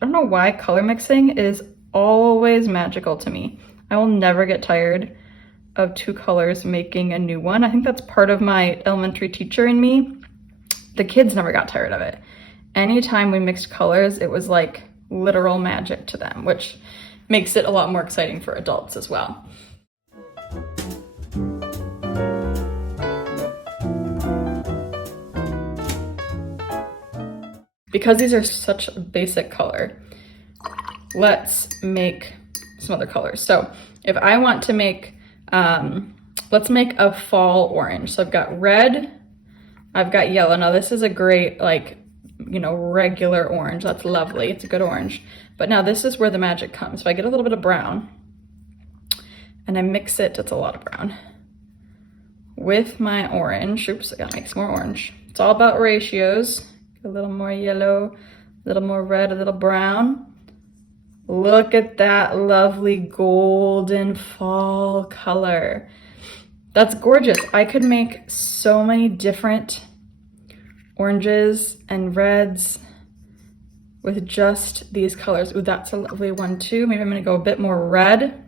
I don't know why color mixing is always magical to me. I will never get tired of two colors making a new one. I think that's part of my elementary teacher in me. The kids never got tired of it. Anytime we mixed colors, it was like literal magic to them, which makes it a lot more exciting for adults as well. Because these are such a basic color, let's make some other colors. So if I want to make, let's make a fall orange. So I've got red, I've got yellow. Now this is a great, like, you know, regular orange. That's lovely, it's a good orange. But now this is where the magic comes. If I get a little bit of brown and I mix it, it's a lot of brown, with my orange. Oops, I gotta make some more orange. It's all about ratios. A little more yellow, a little more red, a little brown. Look at that lovely golden fall color. That's gorgeous. I could make so many different oranges and reds with just these colors. Ooh, that's a lovely one too. Maybe I'm gonna go a bit more red.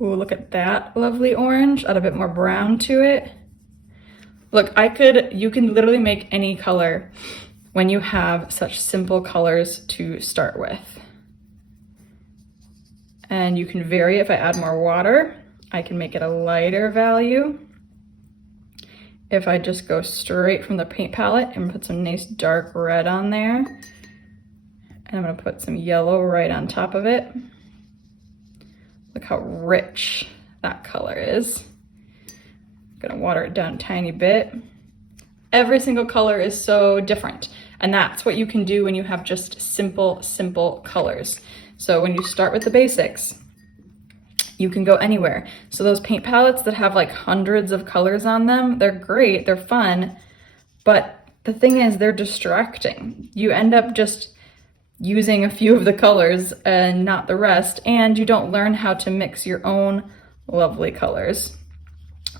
Ooh, look at that lovely orange. Add a bit more brown to it. Look, you can literally make any color when you have such simple colors to start with. And you can vary. If I add more water, I can make it a lighter value. If I just go straight from the paint palette and put some nice dark red on there, and I'm gonna put some yellow right on top of it. Look how rich that color is. Gonna water it down a tiny bit. Every single color is so different. And that's what you can do when you have just simple colors. So when you start with the basics, you can go anywhere. So those paint palettes that have like hundreds of colors on them, they're great, they're fun, but the thing is they're distracting. You end up just using a few of the colors and not the rest, and you don't learn how to mix your own lovely colors,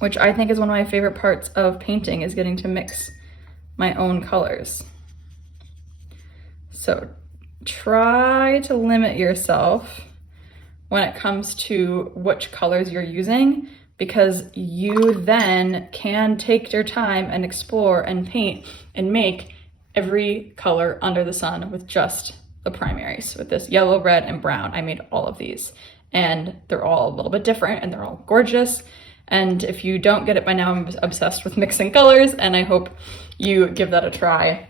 which I think is one of my favorite parts of painting, is getting to mix my own colors. So try to limit yourself when it comes to which colors you're using, because you then can take your time and explore and paint and make every color under the sun with just the primaries. With this yellow, red, and brown, I made all of these, and they're all a little bit different and they're all gorgeous. And if you don't get it by now, I'm obsessed with mixing colors, and I hope you give that a try.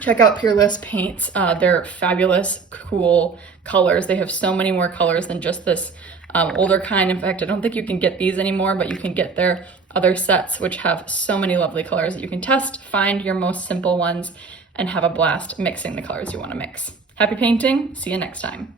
Check out Peerless paints. They're fabulous, cool colors. They have so many more colors than just this older kind. In fact, I don't think you can get these anymore, but you can get their other sets, which have so many lovely colors that you can test, find your most simple ones, and have a blast mixing the colors you want to mix. Happy painting. See you next time.